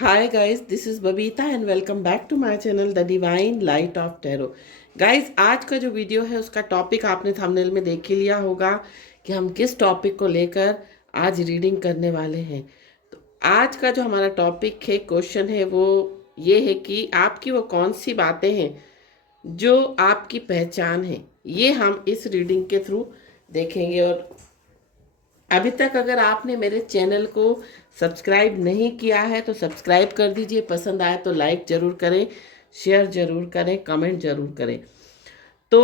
Hi guys, this is Babita and welcome back to my channel The Divine Light of Tarot। Guys, आज का जो video है उसका topic आपने thumbnail में देख ही लिया होगा कि हम किस टॉपिक को लेकर आज रीडिंग करने वाले हैं। तो आज का जो हमारा टॉपिक है, क्वेश्चन है, वो ये है कि आपकी वो कौन सी बातें हैं जो आपकी पहचान है। ये हम इस रीडिंग के थ्रू देखेंगे। और अभी तक अगर आपने मेरे चैनल को सब्सक्राइब नहीं किया है तो सब्सक्राइब कर दीजिए। पसंद आए तो लाइक ज़रूर करें, शेयर ज़रूर करें, कमेंट ज़रूर करें। तो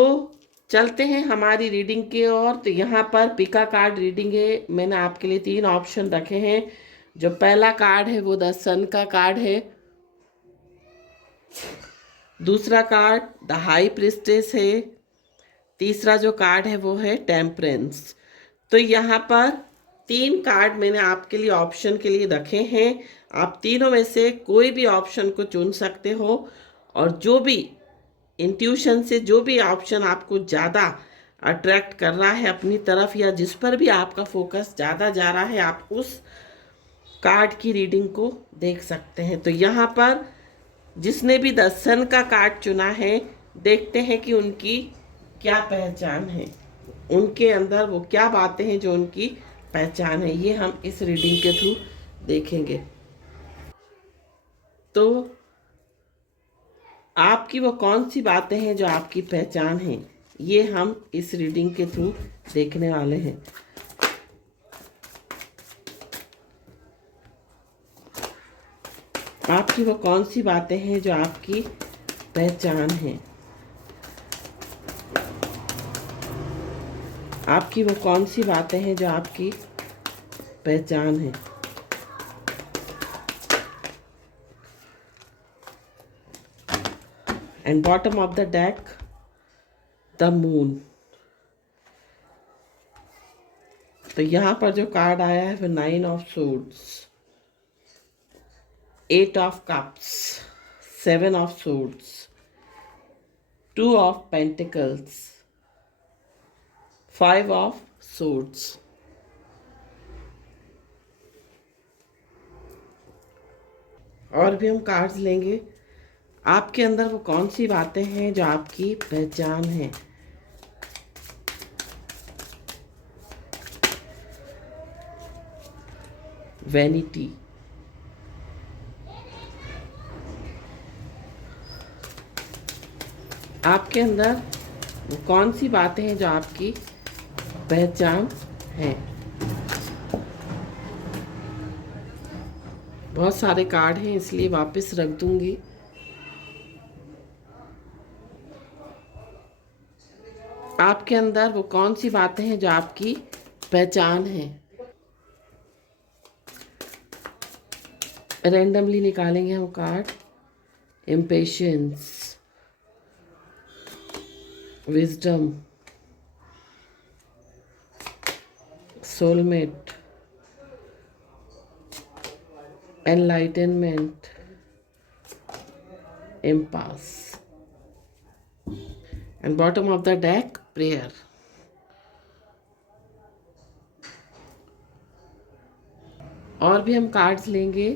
चलते हैं हमारी रीडिंग की ओर। तो यहाँ पर पिका कार्ड रीडिंग है। मैंने आपके लिए 3 ऑप्शन रखे हैं। जो पहला कार्ड है वो द सन का कार्ड है। दूसरा कार्ड द हाई प्रिस्टेस है। तीसरा जो कार्ड है वो है टेम्परेंस। तो यहाँ पर 3 कार्ड मैंने आपके लिए ऑप्शन के लिए रखे हैं। आप तीनों में से कोई भी ऑप्शन को चुन सकते हो और जो भी इंट्यूशन से जो भी ऑप्शन आपको ज़्यादा अट्रैक्ट कर रहा है अपनी तरफ, या जिस पर भी आपका फोकस ज़्यादा जा रहा है, आप उस कार्ड की रीडिंग को देख सकते हैं। तो यहाँ पर जिसने भी द सन का कार्ड चुना है, देखते हैं कि उनकी क्या पहचान है, उनके अंदर वो क्या बातें हैं जो उनकी पहचान है। ये हम इस रीडिंग के थ्रू देखेंगे। तो आपकी वो कौन सी बातें हैं जो आपकी पहचान है, ये हम इस रीडिंग के थ्रू देखने वाले हैं। आपकी वो कौन सी बातें हैं जो आपकी पहचान है। आपकी वो कौन सी बातें हैं जो आपकी पहचान है। And bottom of the deck the moon. तो यहाँ पर जो कार्ड आया है वो 9 of swords, 8 of cups, 7 of swords, 2 of pentacles, 5 of swords. और भी हम कार्ड्स लेंगे। आपके अंदर वो कौन सी बातें हैं जो आपकी पहचान है। वैनिटी। आपके अंदर वो कौन सी बातें हैं जो आपकी पहचान है। बहुत सारे कार्ड हैं इसलिए वापस रख दूंगी। आपके अंदर वो कौन सी बातें हैं जो आपकी पहचान है। रैंडमली निकालेंगे हम card. Impatience, wisdom, soulmate, enlightenment, impasse. And bottom of the deck prayer. और भी हम कार्ड्स लेंगे।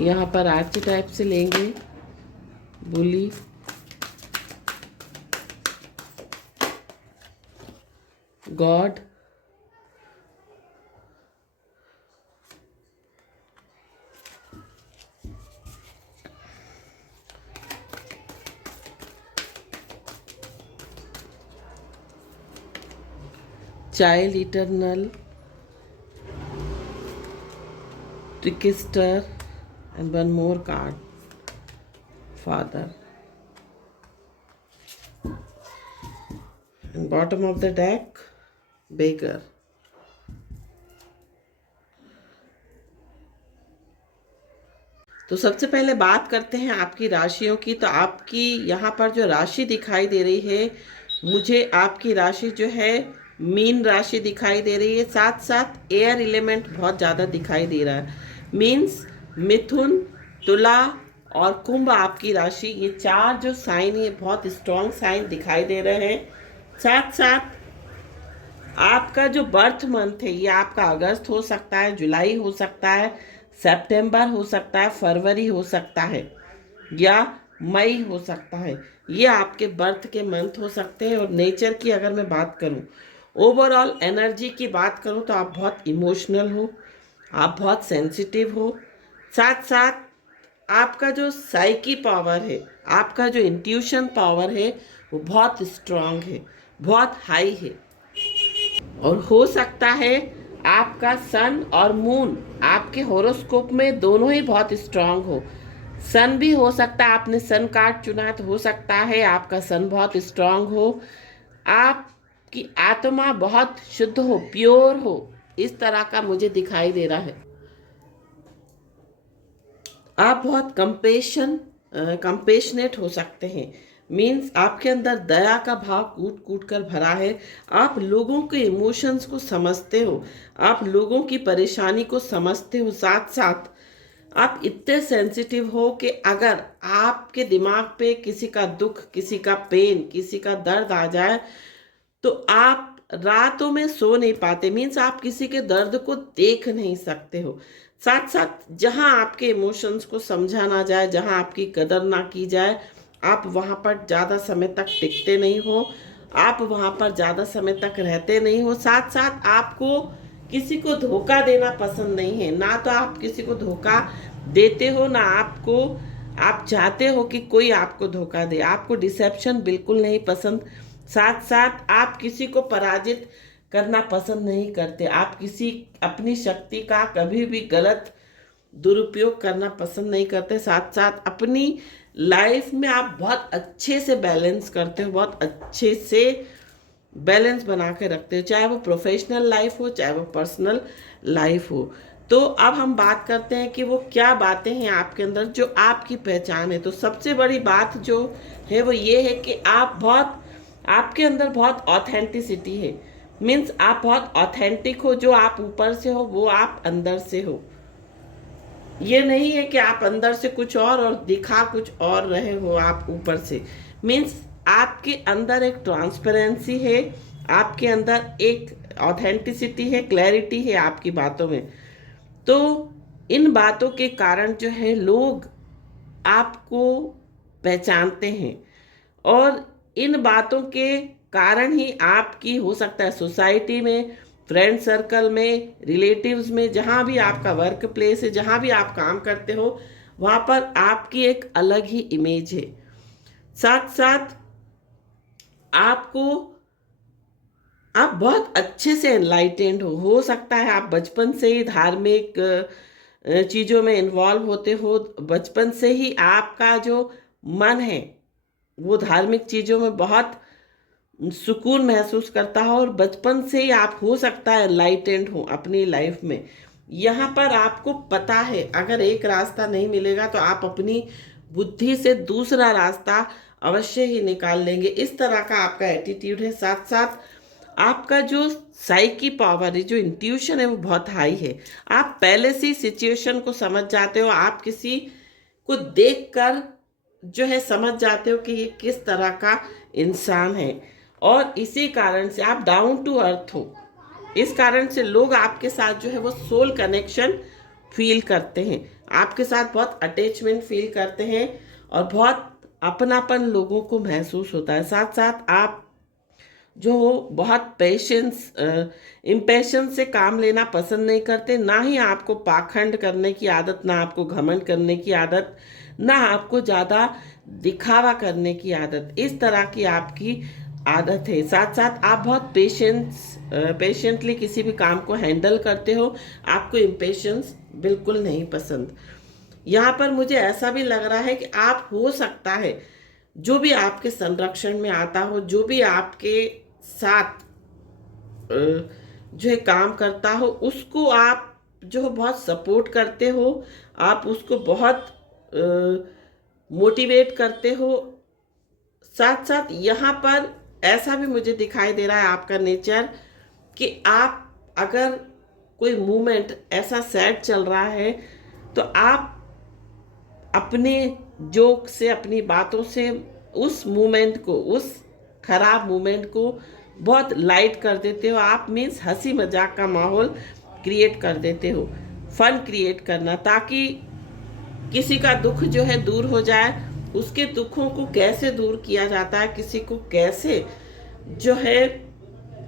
यहाँ पर आर्चीटाइप से लेंगे। Bully, god, child eternal, trickster, and one more card, father. And bottom of the deck beggar. तो सबसे पहले बात करते हैं आपकी राशियों की। तो आपकी यहाँ पर जो राशि दिखाई दे रही है, मुझे आपकी राशि जो है मीन राशि दिखाई दे रही है। साथ साथ एयर एलिमेंट बहुत ज़्यादा दिखाई दे रहा है। मीन्स मिथुन, तुला और कुंभ आपकी राशि, ये 4 जो साइन है बहुत स्ट्रॉन्ग साइन दिखाई दे रहे हैं। साथ साथ आपका जो बर्थ मंथ है ये आपका अगस्त हो सकता है, जुलाई हो सकता है, सितंबर हो सकता है, फरवरी हो सकता है या मई हो सकता है। ये आपके बर्थ के मंथ हो सकते हैं। और नेचर की अगर मैं बात करूं, ओवरऑल एनर्जी की बात करूं, तो आप बहुत इमोशनल हो, आप बहुत सेंसिटिव हो। साथ साथ आपका जो साइकी पावर है, आपका जो इंट्यूशन पावर है, वो बहुत स्ट्रांग है, बहुत हाई है। और हो सकता है आपका सन और मून आपके हॉरोस्कोप में दोनों ही बहुत स्ट्रांग हो। सन भी हो सकता है, आपने सन कार्ड चुना है तो हो सकता है आपका सन बहुत स्ट्रांग हो, आपकी आत्मा बहुत शुद्ध हो, प्योर हो। इस तरह का मुझे दिखाई दे रहा है। आप बहुत कंपेशनेट हो सकते हैं। मीन्स आपके अंदर दया का भाव कूट कूट कर भरा है। आप लोगों के इमोशंस को समझते हो, आप लोगों की परेशानी को समझते हो। साथ साथ आप इतने सेंसिटिव हो कि अगर आपके दिमाग पे किसी का दुख, किसी का पेन, किसी का दर्द आ जाए तो आप रातों में सो नहीं पाते। मीन्स आप किसी के दर्द को देख नहीं सकते हो। साथ साथ जहां आपके इमोशंस को समझा ना जाए, जहां आपकी कदर ना की जाए, आप वहां पर ज़्यादा समय तक टिकते नहीं हो, आप वहां पर ज़्यादा समय तक रहते नहीं हो। साथ साथ आपको किसी को धोखा देना पसंद नहीं है। ना तो आप किसी को धोखा देते हो, ना आपको आप चाहते हो कि कोई आपको धोखा दे। आपको डिसेप्शन बिल्कुल नहीं पसंद। साथ साथ आप किसी को पराजित करना पसंद नहीं करते। आप किसी अपनी शक्ति का कभी भी गलत दुरुपयोग करना पसंद नहीं करते। साथ साथ अपनी लाइफ में आप बहुत अच्छे से बैलेंस करते हो, बहुत अच्छे से बैलेंस बना के रखते हो, चाहे वो प्रोफेशनल लाइफ हो, चाहे वो पर्सनल लाइफ हो। तो अब हम बात करते हैं कि वो क्या बातें हैं आपके अंदर जो आपकी पहचान है। तो सबसे बड़ी बात जो है वो ये है कि आपके अंदर बहुत ऑथेंटिसिटी है। मीन्स आप बहुत ऑथेंटिक हो। जो आप ऊपर से हो वो आप अंदर से हो। ये नहीं है कि आप अंदर से कुछ और दिखा कुछ और रहे हो आप ऊपर से। मीन्स आपके अंदर एक ट्रांसपेरेंसी है, आपके अंदर एक ऑथेंटिसिटी है, क्लैरिटी है आपकी बातों में। तो इन बातों के कारण जो है लोग आपको पहचानते हैं। और इन बातों के कारण ही आपकी हो सकता है सोसाइटी में, फ्रेंड सर्कल में, रिलेटिव्स में, जहाँ भी आपका वर्क प्लेस है, जहाँ भी आप काम करते हो, वहाँ पर आपकी एक अलग ही इमेज है। साथ साथ आपको आप बहुत अच्छे से एनलाइटेंड हो सकता है आप बचपन से ही धार्मिक चीज़ों में इन्वॉल्व होते हो। बचपन से ही आपका जो मन है वो धार्मिक चीज़ों में बहुत सुकून महसूस करता है। और बचपन से ही आप हो सकता है एनलाइटेंड हो अपनी लाइफ में। यहाँ पर आपको पता है अगर एक रास्ता नहीं मिलेगा तो आप अपनी बुद्धि से दूसरा रास्ता अवश्य ही निकाल लेंगे। इस तरह का आपका एटीट्यूड है। साथ साथ आपका जो साइकी पावर है, जो इंट्यूशन है, वो बहुत हाई है। आप पहले से ही सिचुएशन को समझ जाते हो। आप किसी को देखकर जो है समझ जाते हो कि ये किस तरह का इंसान है। और इसी कारण से आप डाउन टू अर्थ हो। इस कारण से लोग आपके साथ जो है वो सोल कनेक्शन फील करते हैं, आपके साथ बहुत अटैचमेंट फील करते हैं और बहुत अपनापन लोगों को महसूस होता है। साथ साथ आप जो हो बहुत इम्पेशंस से काम लेना पसंद नहीं करते। ना ही आपको पाखंड करने की आदत, ना आपको घमंड करने की आदत, ना आपको ज़्यादा दिखावा करने की आदत। इस तरह की आपकी आदत है। साथ साथ आप बहुत पेशेंटली किसी भी काम को हैंडल करते हो। आपको इम्पेशंस बिल्कुल नहीं पसंद। यहाँ पर मुझे ऐसा भी लग रहा है कि आप हो सकता है जो भी आपके संरक्षण में आता हो, जो भी आपके साथ जो है काम करता हो, उसको आप जो बहुत सपोर्ट करते हो, आप उसको बहुत मोटिवेट करते हो। साथ साथ यहाँ पर ऐसा भी मुझे दिखाई दे रहा है आपका नेचर कि आप अगर कोई मूवमेंट ऐसा सैड चल रहा है तो आप अपने जोक से, अपनी बातों से उस मोमेंट को, उस खराब मोमेंट को बहुत लाइट कर देते हो आप, मीन्स हंसी मजाक का माहौल क्रिएट कर देते हो। फन क्रिएट करना, ताकि किसी का दुख जो है दूर हो जाए। उसके दुखों को कैसे दूर किया जाता है, किसी को कैसे जो है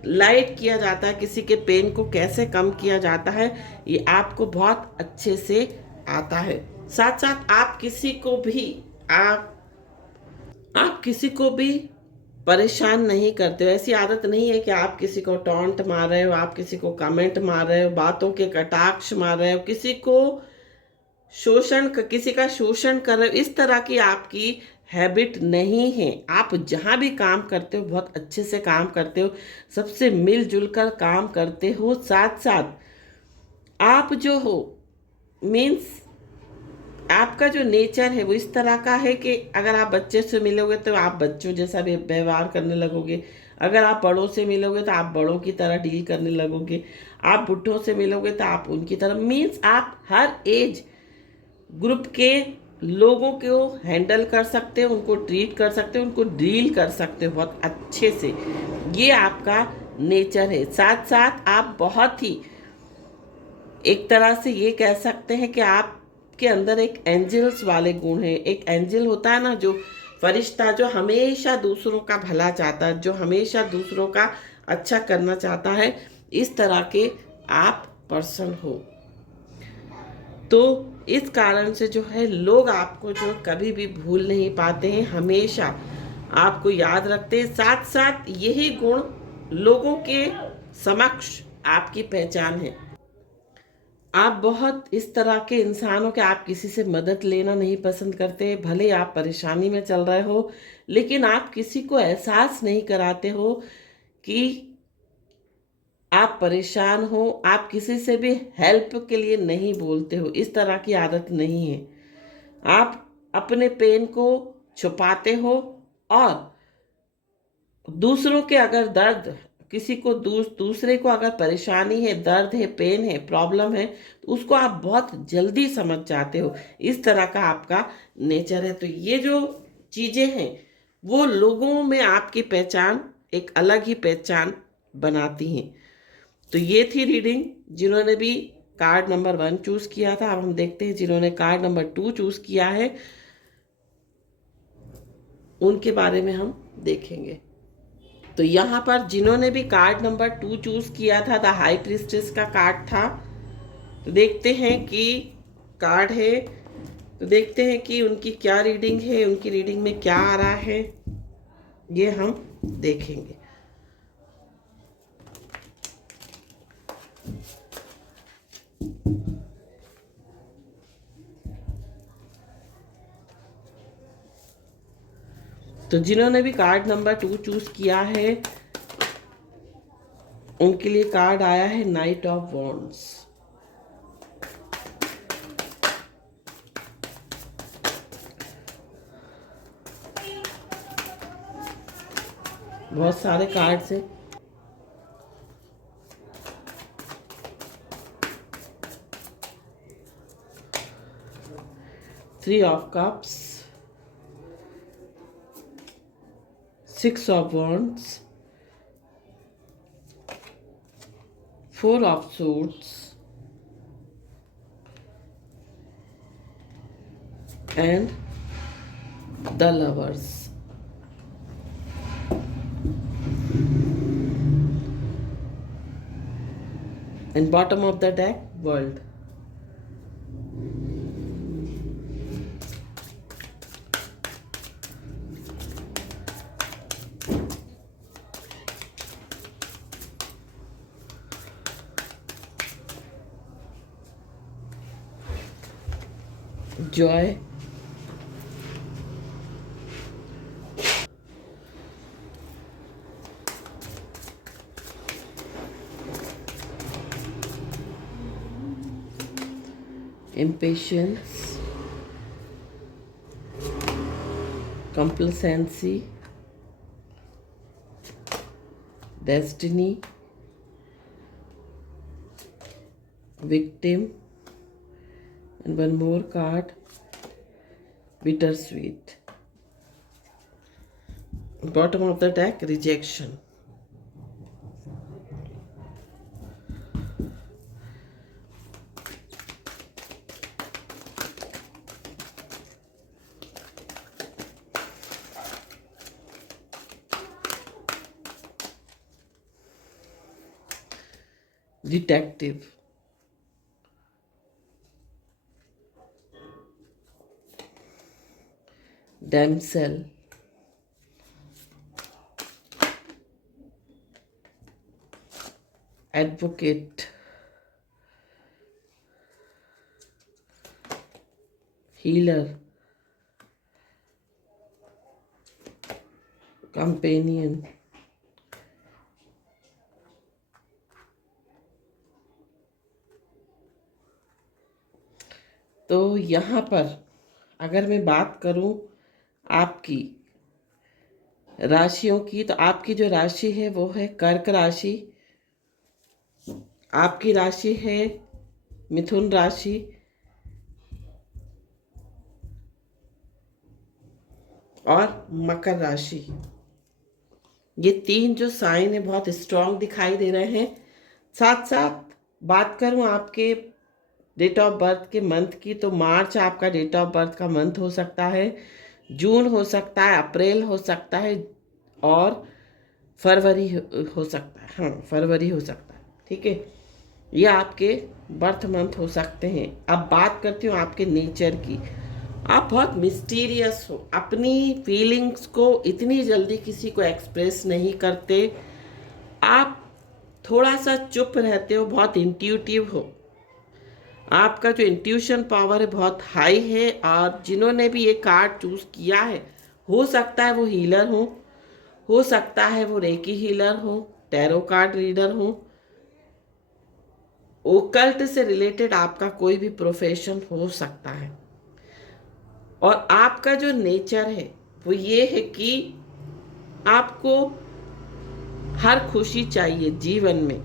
लाइट किया जाता है, किसी के पेन को कैसे कम किया जाता है, ये आपको बहुत अच्छे से आता है। साथ साथ आप किसी को भी परेशान नहीं करते हो। ऐसी आदत नहीं है कि आप किसी को टॉन्ट मार रहे हो, आप किसी को कमेंट मार रहे हो, बातों के कटाक्ष मार रहे हो, किसी का शोषण कर रहे हो। इस तरह की आपकी हैबिट नहीं है। आप जहाँ भी काम करते हो बहुत अच्छे से काम करते हो, सबसे मिलजुल कर काम करते हो। साथ साथ आप जो हो, मीन्स आपका जो नेचर है वो इस तरह का है कि अगर आप बच्चे से मिलोगे तो आप बच्चों जैसा भी व्यवहार करने लगोगे। अगर आप बड़ों से मिलोगे तो आप बड़ों की तरह डील करने लगोगे। आप बुढ़ों से मिलोगे तो आप उनकी तरह, मीन्स आप हर एज ग्रुप के लोगों को हैंडल कर सकते हो, उनको ट्रीट कर सकते हो, उनको डील कर सकते हो बहुत अच्छे से। ये आपका नेचर है। साथ साथ आप बहुत ही, एक तरह से ये कह सकते हैं कि आपके अंदर एक एंजल्स वाले गुण हैं। एक एंजल होता है ना, जो फरिश्ता, जो हमेशा दूसरों का भला चाहता है, जो हमेशा दूसरों का अच्छा करना चाहता है। इस तरह के आप पर्सन हो। तो इस कारण से जो है लोग आपको जो कभी भी भूल नहीं पाते हैं, हमेशा आपको याद रखते हैं। साथ साथ यही गुण लोगों के समक्ष आपकी पहचान है। आप बहुत इस तरह के इंसान हो कि आप किसी से मदद लेना नहीं पसंद करते। भले आप परेशानी में चल रहे हो, लेकिन आप किसी को एहसास नहीं कराते हो कि आप परेशान हो। आप किसी से भी हेल्प के लिए नहीं बोलते हो। इस तरह की आदत नहीं है। आप अपने पेन को छुपाते हो, और दूसरों के अगर दर्द, किसी को दूसरे को अगर परेशानी है, दर्द है, पेन है, प्रॉब्लम है, तो उसको आप बहुत जल्दी समझ जाते हो। इस तरह का आपका नेचर है। तो ये जो चीज़ें हैं वो लोगों में आपकी पहचान, एक अलग ही पहचान बनाती हैं। तो ये थी रीडिंग। जिन्होंने भी कार्ड नंबर 1 चूज किया था, अब हम देखते हैं जिन्होंने कार्ड नंबर 2 चूज किया है उनके बारे में हम देखेंगे। तो यहाँ पर जिन्होंने भी कार्ड नंबर 2 चूज किया था, द हाई प्रीस्टेस का कार्ड था। तो देखते हैं कि कार्ड है, तो देखते हैं कि उनकी क्या रीडिंग है, उनकी रीडिंग में क्या आ रहा है, ये हम देखेंगे। तो जिन्होंने भी कार्ड नंबर 2 चूज किया है उनके लिए कार्ड आया है नाइट ऑफ वॉन्ड्स। बहुत सारे कार्ड्स हैं। 3 of cups, 6 of wands, 4 of swords, and the lovers. And bottom of the deck, world. Joy, impatience, complacency, destiny, victim, and one more card, bittersweet. Bottom of the deck, rejection. Detective, damsel, advocate, healer, companion, तो यहाँ पर अगर मैं बात करूँ आपकी राशियों की, तो आपकी जो राशि है वो है कर्क राशि, आपकी राशि है मिथुन राशि, और मकर राशि। ये तीन जो साइन है बहुत स्ट्रांग दिखाई दे रहे हैं। साथ साथ बात करूं आपके डेट ऑफ बर्थ के मंथ की, तो मार्च आपका डेट ऑफ बर्थ का मंथ हो सकता है, जून हो सकता है, अप्रैल हो सकता है, और फरवरी हो सकता है। हाँ, फरवरी हो सकता है। ठीक है, ये आपके बर्थ मंथ हो सकते हैं। अब बात करती हूँ आपके नेचर की। आप बहुत मिस्टीरियस हो, अपनी फीलिंग्स को इतनी जल्दी किसी को एक्सप्रेस नहीं करते, आप थोड़ा सा चुप रहते हो, बहुत इंट्यूटिव हो, आपका जो इंट्यूशन पावर है बहुत हाई है। और जिन्होंने भी ये कार्ड चूज किया है, हो सकता है वो हीलर हो सकता है वो रेकी हीलर हो, टैरो कार्ड रीडर हो, ओकल्ट से रिलेटेड आपका कोई भी प्रोफेशन हो सकता है। और आपका जो नेचर है वो ये है कि आपको हर खुशी चाहिए जीवन में,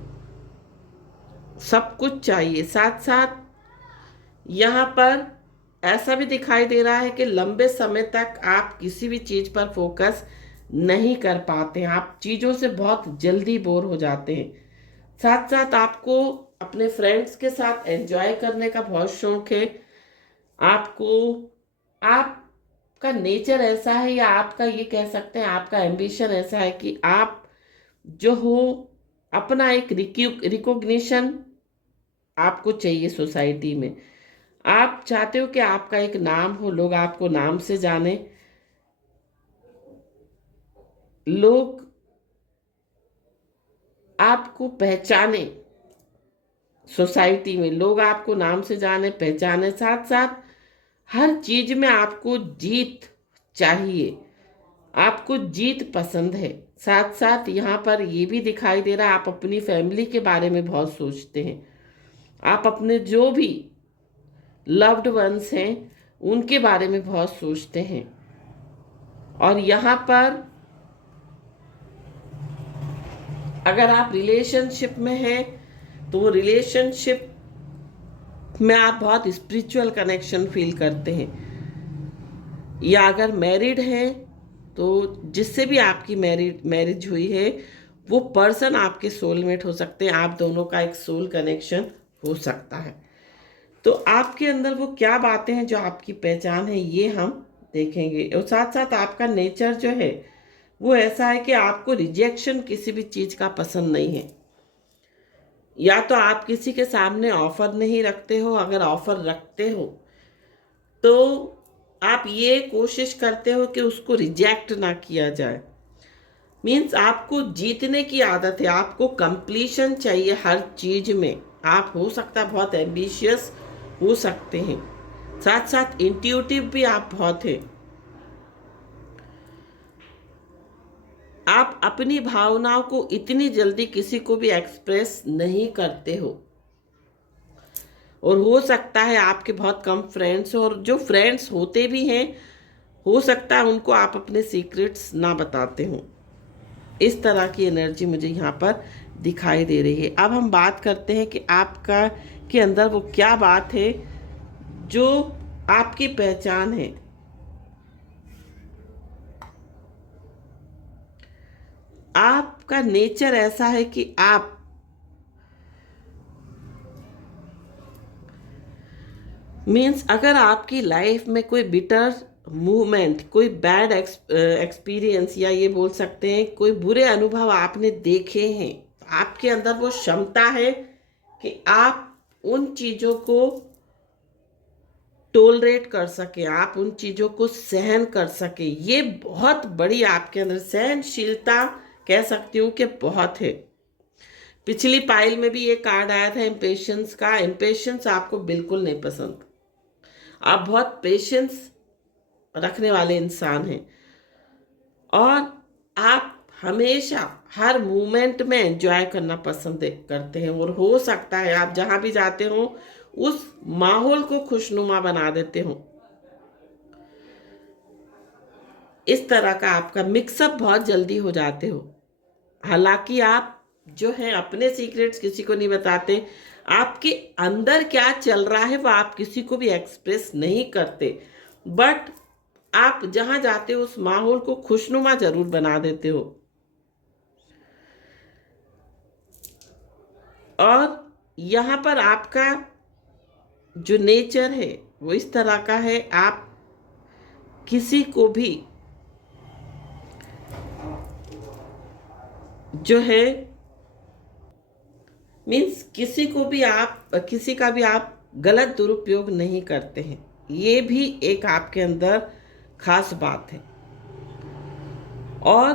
सब कुछ चाहिए। साथ साथ यहाँ पर ऐसा भी दिखाई दे रहा है कि लंबे समय तक आप किसी भी चीज़ पर फोकस नहीं कर पाते हैं, आप चीज़ों से बहुत जल्दी बोर हो जाते हैं। साथ साथ आपको अपने फ्रेंड्स के साथ एंजॉय करने का बहुत शौक है। आपको आपका नेचर ऐसा है, या आपका ये कह सकते हैं आपका एम्बिशन ऐसा है कि आप जो हो अपना एक रिकॉग्निशन आपको चाहिए सोसाइटी में। आप चाहते हो कि आपका एक नाम हो, लोग आपको नाम से जाने, लोग आपको पहचाने, सोसाइटी में लोग आपको नाम से जाने पहचाने। साथ साथ हर चीज में आपको जीत चाहिए, आपको जीत पसंद है। साथ साथ यहाँ पर ये भी दिखाई दे रहा है आप अपनी फैमिली के बारे में बहुत सोचते हैं, आप अपने जो भी लव्ड वंस हैं उनके बारे में बहुत सोचते हैं। और यहाँ पर अगर आप रिलेशनशिप में हैं तो वो रिलेशनशिप में आप बहुत स्पिरिचुअल कनेक्शन फील करते हैं। या अगर मैरिड हैं तो जिससे भी आपकी मैरिज हुई है वो पर्सन आपके सोलमेट हो सकते हैं, आप दोनों का एक सोल कनेक्शन हो सकता है। तो आपके अंदर वो क्या बातें हैं जो आपकी पहचान है, ये हम देखेंगे। और साथ साथ आपका नेचर जो है वो ऐसा है कि आपको रिजेक्शन किसी भी चीज़ का पसंद नहीं है। या तो आप किसी के सामने ऑफर नहीं रखते हो, अगर ऑफर रखते हो तो आप ये कोशिश करते हो कि उसको रिजेक्ट ना किया जाए। मीन्स आपको जीतने की आदत है, आपको कंप्लीशन चाहिए हर चीज में। आप हो सकता है बहुत एम्बिशियस हो सकते हैं, साथ साथ इंट्यूटिव भी आप बहुत हैं। आप अपनी भावनाओं को इतनी जल्दी किसी को भी एक्सप्रेस नहीं करते हो। और हो सकता है आपके बहुत कम फ्रेंड्स हो, और जो फ्रेंड्स होते भी हैं हो सकता है उनको आप अपने सीक्रेट्स ना बताते हो। इस तरह की एनर्जी मुझे यहाँ पर दिखाई दे रही है। अब हम बात करते हैं कि आपका के अंदर वो क्या बात है जो आपकी पहचान है। आपका नेचर ऐसा है कि आप मीन्स अगर आपकी लाइफ में कोई बिटर मूवमेंट, कोई बैड एक्सपीरियंस, या ये बोल सकते हैं कोई बुरे अनुभव आपने देखे हैं, आपके अंदर वो क्षमता है कि आप उन चीज़ों को टोलरेट कर सके, आप उन चीज़ों को सहन कर सके। ये बहुत बड़ी आपके अंदर सहनशीलता कह सकती हूँ कि बहुत है। पिछली पाइल में भी ये कार्ड आया था इम्पेशंस का। इम्पेशंस आपको बिल्कुल नहीं पसंद। आप बहुत पेशेंस रखने वाले इंसान हैं और आप हमेशा हर मोमेंट में एंजॉय करना पसंद करते हैं और हो सकता है आप जहां भी जाते हो उस माहौल को खुशनुमा बना देते हो। इस तरह का आपका मिक्सअप बहुत जल्दी हो जाते हो। हालांकि आप जो है अपने सीक्रेट्स किसी को नहीं बताते, आपके अंदर क्या चल रहा है वो आप किसी को भी एक्सप्रेस नहीं करते, बट आप जहां जाते हो उस माहौल को खुशनुमा जरूर बना देते हो। और यहाँ पर आपका जो नेचर है वो इस तरह का है, आप किसी को भी जो है मीन्स किसी का भी आप गलत दुरुपयोग नहीं करते हैं। ये भी एक आपके अंदर खास बात है। और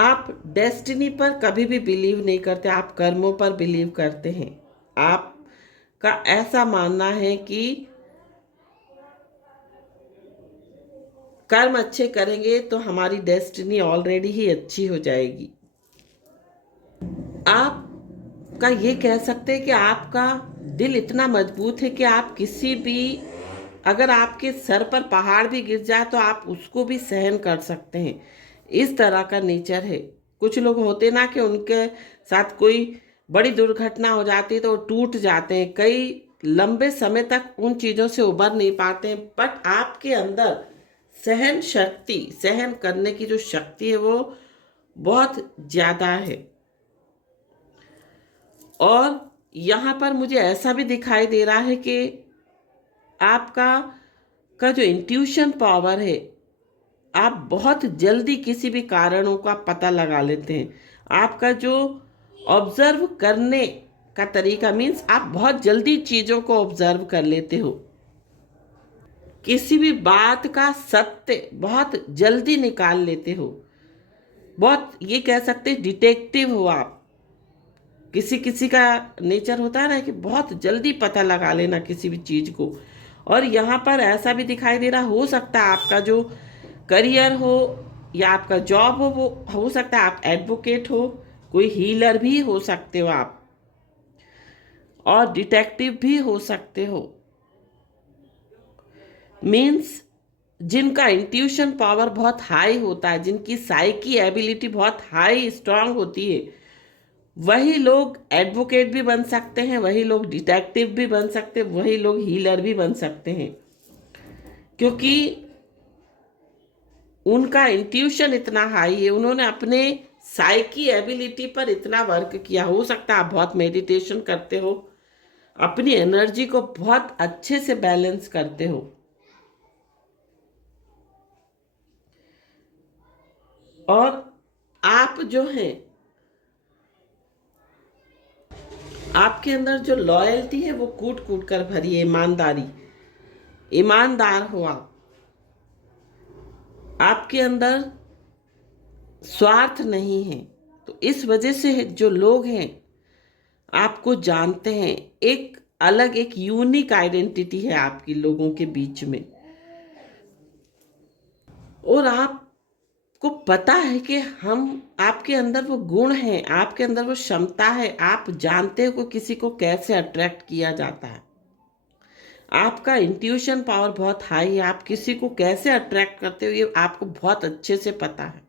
आप डेस्टिनी पर कभी भी बिलीव नहीं करते, आप कर्मों पर बिलीव करते हैं। आपका ऐसा मानना है कि कर्म अच्छे करेंगे तो हमारी डेस्टिनी ऑलरेडी ही अच्छी हो जाएगी। आपका ये कह सकते हैं कि आपका दिल इतना मजबूत है कि आप किसी भी, अगर आपके सर पर पहाड़ भी गिर जाए तो आप उसको भी सहन कर सकते हैं। इस तरह का नेचर है। कुछ लोग होते ना कि उनके साथ कोई बड़ी दुर्घटना हो जाती है तो वो टूट जाते हैं, कई लंबे समय तक उन चीज़ों से उबर नहीं पाते हैं। बट आपके अंदर सहन शक्ति, सहन करने की जो शक्ति है वो बहुत ज़्यादा है। और यहाँ पर मुझे ऐसा भी दिखाई दे रहा है कि आपका जो इंट्यूशन पावर है, आप बहुत जल्दी किसी भी कारणों का पता लगा लेते हैं। आपका जो ऑब्जर्व करने का तरीका मीन्स आप बहुत जल्दी चीज़ों को ऑब्जर्व कर लेते हो। किसी भी बात का सत्य बहुत जल्दी निकाल लेते हो। बहुत ये कह सकते हैं डिटेक्टिव हो आप। किसी किसी का नेचर होता है ना कि बहुत जल्दी पता लगा लेना किसी भी चीज़ को। और यहाँ पर ऐसा भी दिखाई दे रहा, हो सकता है आपका जो करियर हो या आपका जॉब वो हो सकता है आप एडवोकेट हो, कोई हीलर भी हो सकते हो आप, और डिटेक्टिव भी हो सकते हो। मीन्स जिनका इंट्यूशन पावर बहुत हाई होता है, जिनकी साइकी एबिलिटी बहुत हाई स्ट्रांग होती है, वही लोग एडवोकेट भी बन सकते हैं, वही लोग डिटेक्टिव भी बन सकते हैं, वही लोग हीलर भी बन सकते हैं। क्योंकि उनका इंट्यूशन इतना हाई है, उन्होंने अपने साइकी एबिलिटी पर इतना वर्क किया। हो सकता है आप बहुत मेडिटेशन करते हो, अपनी एनर्जी को बहुत अच्छे से बैलेंस करते हो। और आप जो हैं, आपके अंदर जो लॉयल्टी है वो कूट कूट कर भरी है, ईमानदार हो आप। आपके अंदर स्वार्थ नहीं है। तो इस वजह से जो लोग हैं आपको जानते हैं, एक अलग एक यूनिक आइडेंटिटी है आपकी लोगों के बीच में। और आपको पता है कि हम, आपके अंदर वो गुण है, आपके अंदर वो क्षमता है, आप जानते हो कि किसी को कैसे अट्रैक्ट किया जाता है। आपका इंट्यूशन पावर बहुत हाई है, आप किसी को कैसे अट्रैक्ट करते हो ये आपको बहुत अच्छे से पता है।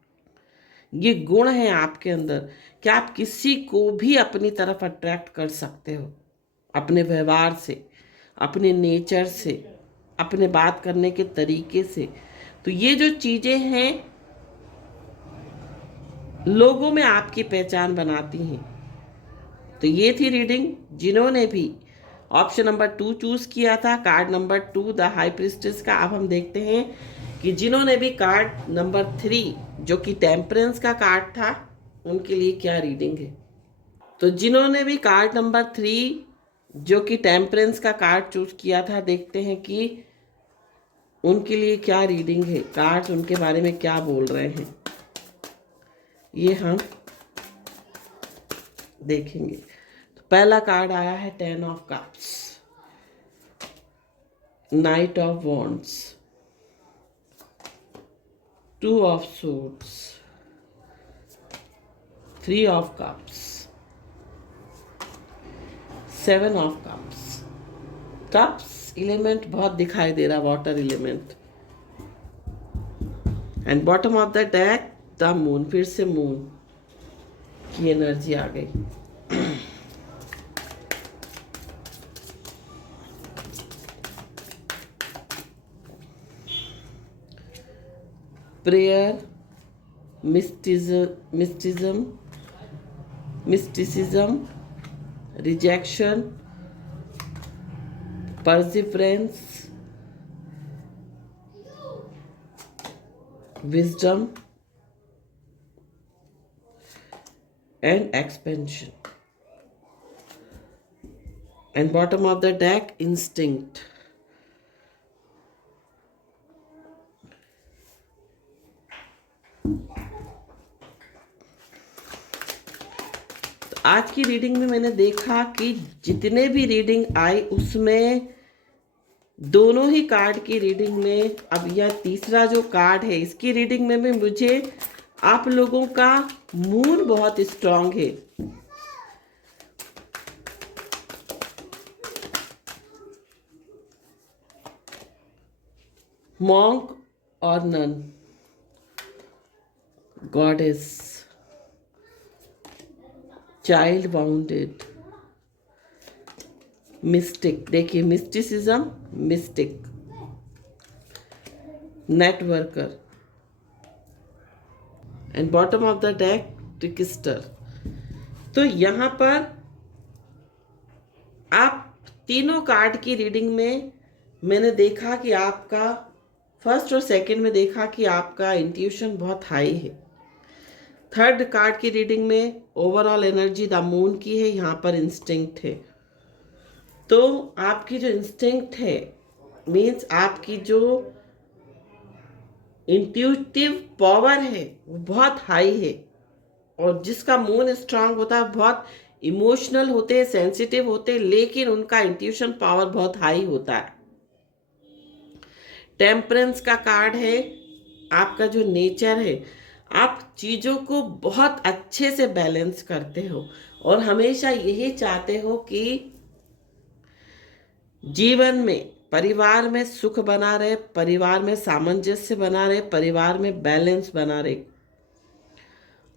ये गुण है आपके अंदर कि आप किसी को भी अपनी तरफ अट्रैक्ट कर सकते हो, अपने व्यवहार से, अपने नेचर से, अपने बात करने के तरीके से। तो ये जो चीज़ें हैं लोगों में आपकी पहचान बनाती हैं। तो ये थी रीडिंग। जिन्होंने भी ऑप्शन नंबर 2 चूज किया था, card number 2 the high priestess का, अब हम देखते हैं कि जिन्होंने भी कार्ड नंबर 3 जो कि टेम्परेंस का कार्ड था, उनके लिए क्या रीडिंग है। तो जिन्होंने भी कार्ड नंबर 3 जो कि टेम्परेंस का कार्ड चूज किया था, देखते हैं कि उनके लिए क्या रीडिंग है, कार्ड्स उनके बारे में क्या बोल रहे हैं, ये हम देखेंगे। तो पहला कार्ड आया है 10 of cups, night of wands, 2 of suits, 3 of cups, 7 of cups. Cups element बहुत दिखाई दे रहा, water element. And bottom of the deck the moon, फिर से मून की एनर्जी आ गई। Prayer, mysticism, rejection, perseverance, wisdom, and expansion. And bottom of the deck, instinct. आज की reading में मैंने देखा कि जितने भी रीडिंग आई उसमें दोनों ही कार्ड की रीडिंग में, अब यह तीसरा जो कार्ड है इसकी रीडिंग में भी मुझे आप लोगों का मूड बहुत स्ट्रांग है। मॉन्क और nun, goddess, child bounded, mystic, देखिए mysticism, mystic, networker, and bottom of the deck trickster. तो यहां पर आप तीनों कार्ड की रीडिंग में मैंने देखा कि आपका फर्स्ट और सेकंड में देखा कि आपका इंट्यूशन बहुत हाई है। थर्ड कार्ड की रीडिंग में ओवरऑल एनर्जी द मून की है, यहाँ पर इंस्टिंक्ट है। तो आपकी जो इंस्टिंक्ट है मीन्स आपकी जो इंट्यूटिव पावर है वो बहुत हाई है, और जिसका मून स्ट्रांग होता है बहुत इमोशनल होते हैं, सेंसिटिव होते हैं, लेकिन उनका इंट्यूशन पावर बहुत हाई होता है। टेम्परेंस का कार्ड है, आपका जो नेचर है, आप चीज़ों को बहुत अच्छे से बैलेंस करते हो और हमेशा यही चाहते हो कि जीवन में परिवार में सुख बना रहे, परिवार में सामंजस्य बना रहे, परिवार में बैलेंस बना रहे।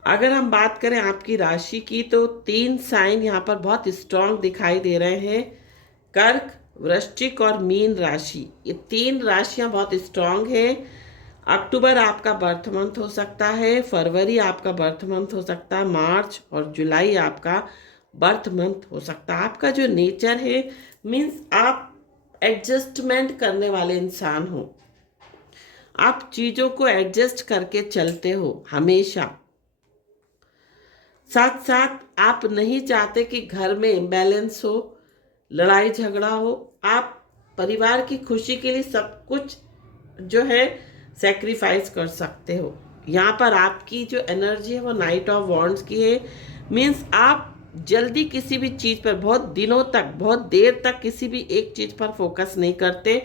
अगर हम बात करें आपकी राशि की तो 3 साइन यहाँ पर बहुत स्ट्रांग दिखाई दे रहे हैं, कर्क, वृश्चिक और मीन राशि। ये 3 राशियां बहुत स्ट्रांग है। अक्टूबर आपका बर्थ मंथ हो सकता है, फरवरी आपका बर्थ मंथ हो सकता है, मार्च और जुलाई आपका बर्थ मंथ हो सकता है। आपका जो नेचर है मीन्स आप एडजस्टमेंट करने वाले इंसान हो, आप चीज़ों को एडजस्ट करके चलते हो हमेशा। साथ साथ आप नहीं चाहते कि घर में इम्बैलेंस हो, लड़ाई झगड़ा हो। आप परिवार की खुशी के लिए सब कुछ जो है सेक्रीफाइस कर सकते हो। यहाँ पर आपकी जो एनर्जी है वो नाइट ऑफ वॉन्ड्स की है, मीन्स आप जल्दी किसी भी चीज़ पर बहुत दिनों तक, बहुत देर तक किसी भी एक चीज़ पर फोकस नहीं करते,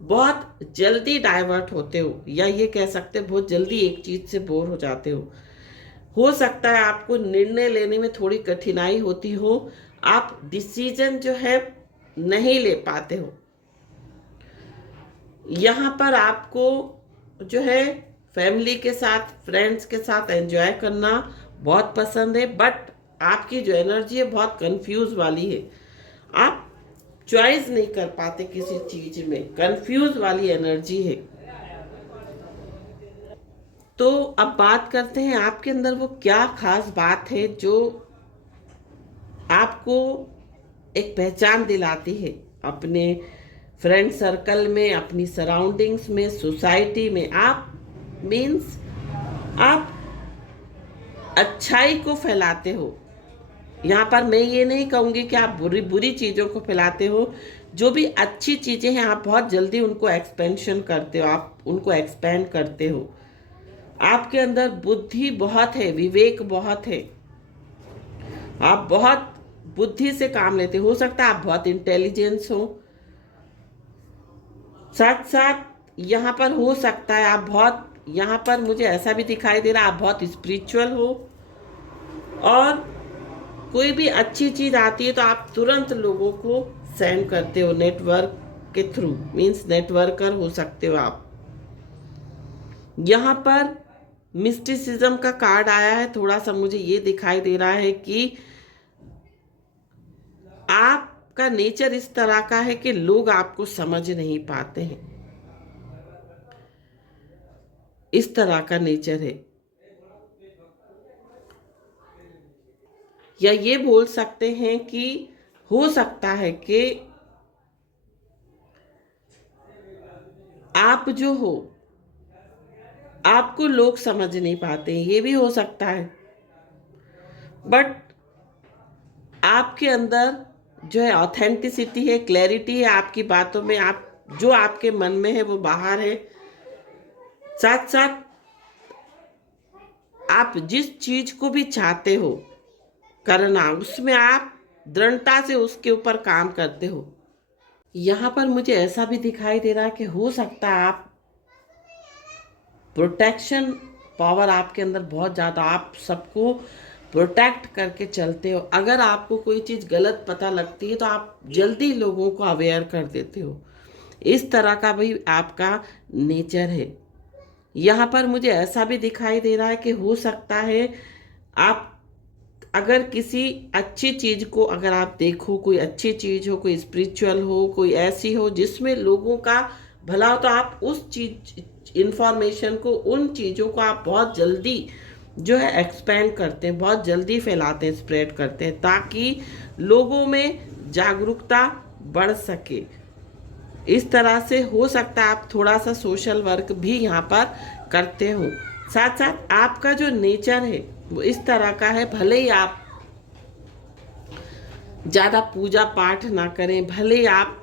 बहुत जल्दी डाइवर्ट होते हो, या ये कह सकते बहुत जल्दी एक चीज़ से बोर हो जाते हो सकता है आपको निर्णय लेने में थोड़ी कठिनाई होती हो, आप डिसीजन जो है नहीं ले पाते हो। यहाँ पर आपको जो है फैमिली के साथ, फ्रेंड्स के साथ एंजॉय करना बहुत पसंद है, बट आपकी जो एनर्जी है बहुत कंफ्यूज वाली है, आप चॉइस नहीं कर पाते किसी चीज में, कंफ्यूज वाली एनर्जी है। तो अब बात करते हैं आपके अंदर वो क्या खास बात है जो आपको एक पहचान दिलाती है अपने फ्रेंड सर्कल में, अपनी सराउंडिंग्स में, सोसाइटी में। आप मीन्स आप अच्छाई को फैलाते हो, यहाँ पर मैं ये नहीं कहूँगी कि आप बुरी बुरी चीज़ों को फैलाते हो। जो भी अच्छी चीज़ें हैं आप बहुत जल्दी उनको एक्सपेंशन करते हो, आप उनको एक्सपेंड करते हो। आपके अंदर बुद्धि बहुत है, विवेक बहुत है, आप बहुत बुद्धि से काम लेते हो सकता है आप बहुत इंटेलिजेंस हो। साथ साथ यहाँ पर हो सकता है आप बहुत, यहाँ पर मुझे ऐसा भी दिखाई दे रहा है आप बहुत स्पिरिचुअल हो, और कोई भी अच्छी चीज़ आती है तो आप तुरंत लोगों को सेंड करते हो नेटवर्क के थ्रू, मीन्स नेटवर्कर हो सकते हो आप। यहाँ पर मिस्टिसिज्म का कार्ड आया है, थोड़ा सा मुझे ये दिखाई दे रहा है कि आपका नेचर इस तरह का है कि लोग आपको समझ नहीं पाते हैं, इस तरह का नेचर है। या ये बोल सकते हैं कि हो सकता है कि आप जो हो आपको लोग समझ नहीं पाते हैं, ये भी हो सकता है। बट आपके अंदर जो है ऑथेंटिसिटी है, क्लैरिटी है आपकी बातों में, आप जो आपके मन में है वो बाहर है। साथ साथ आप जिस चीज को भी चाहते हो करना, उसमें आप दृढ़ता से उसके ऊपर काम करते हो। यहाँ पर मुझे ऐसा भी दिखाई दे रहा है कि हो सकता है आप प्रोटेक्शन पावर आपके अंदर बहुत ज़्यादा, आप सबको प्रोटेक्ट करके चलते हो। अगर आपको कोई चीज़ गलत पता लगती है तो आप जल्दी लोगों को अवेयर कर देते हो, इस तरह का भी आपका नेचर है। यहाँ पर मुझे ऐसा भी दिखाई दे रहा है कि हो सकता है आप अगर किसी अच्छी चीज़ को अगर आप देखो, कोई अच्छी चीज़ हो, कोई स्पिरिचुअल हो, कोई ऐसी हो जिसमें लोगों का भला हो, तो आप उस चीज इंफॉर्मेशन को, उन चीज़ों को आप बहुत जल्दी जो है एक्सपेंड करते हैं, बहुत जल्दी फैलाते हैं, स्प्रेड करते हैं, ताकि लोगों में जागरूकता बढ़ सके। इस तरह से हो सकता है आप थोड़ा सा सोशल वर्क भी यहाँ पर करते हो। साथ साथ आपका जो नेचर है वो इस तरह का है, भले ही आप ज़्यादा पूजा पाठ ना करें, भले ही आप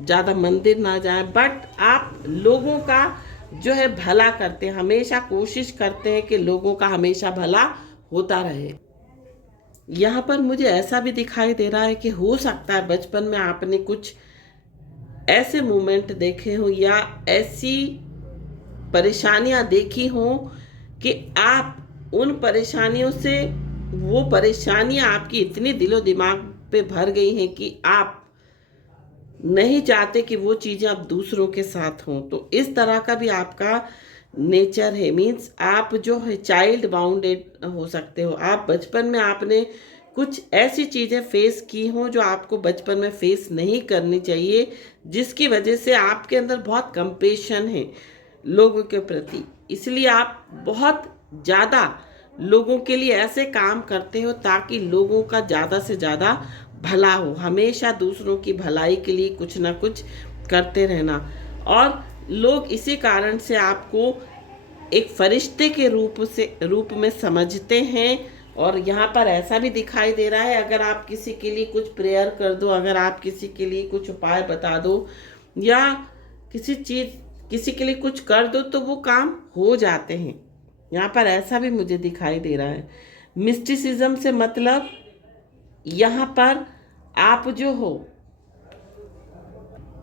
ज़्यादा मंदिर ना जाएं, बट आप लोगों का जो है भला करते हैं, हमेशा कोशिश करते हैं कि लोगों का हमेशा भला होता रहे। यहाँ पर मुझे ऐसा भी दिखाई दे रहा है कि हो सकता है बचपन में आपने कुछ ऐसे मोमेंट देखे हो या ऐसी परेशानियां देखी हो कि आप उन परेशानियों से, वो परेशानियां आपकी इतनी दिलो दिमाग पे भर गई हैं कि आप नहीं चाहते कि वो चीज़ें अब दूसरों के साथ हों। तो इस तरह का भी आपका नेचर है, मीन्स आप जो है चाइल्ड बाउंडेड हो सकते हो। आप बचपन में आपने कुछ ऐसी चीज़ें फेस की हों जो आपको बचपन में फेस नहीं करनी चाहिए, जिसकी वजह से आपके अंदर बहुत कंपेशन है लोगों के प्रति, इसलिए आप बहुत ज़्यादा लोगों के लिए ऐसे काम करते हो ताकि लोगों का ज़्यादा से ज़्यादा भला हो, हमेशा दूसरों की भलाई के लिए कुछ ना कुछ करते रहना। और लोग इसी कारण से आपको एक फरिश्ते के रूप में समझते हैं। और यहाँ पर ऐसा भी दिखाई दे रहा है, अगर आप किसी के लिए कुछ प्रेयर कर दो, अगर आप किसी के लिए कुछ उपाय बता दो या किसी के लिए कुछ कर दो तो वो काम हो जाते हैं। यहाँ पर ऐसा भी मुझे दिखाई दे रहा है। मिस्टिसिज्म से मतलब यहाँ पर आप जो हो,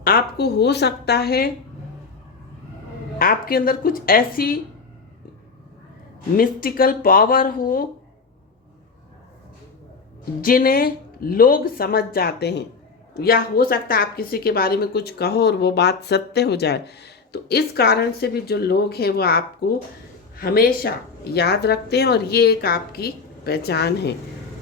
आपको हो सकता है आपके अंदर कुछ ऐसी मिस्टिकल पावर हो जिन्हें लोग समझ जाते हैं, या हो सकता है आप किसी के बारे में कुछ कहो और वो बात सत्य हो जाए। तो इस कारण से भी जो लोग हैं वो आपको हमेशा याद रखते हैं और ये एक आपकी पहचान है।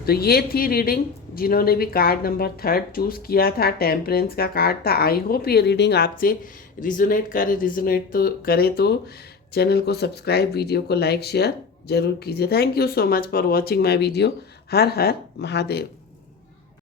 तो ये थी रीडिंग। जिन्होंने भी कार्ड नंबर 3 चूज़ किया था, टेम्परेंस का कार्ड था, आई होप ये रीडिंग आपसे रिजोनेट करे तो चैनल को सब्सक्राइब, वीडियो को लाइक शेयर जरूर कीजिए। Thank you so much for watching my video. Her her Mahadev.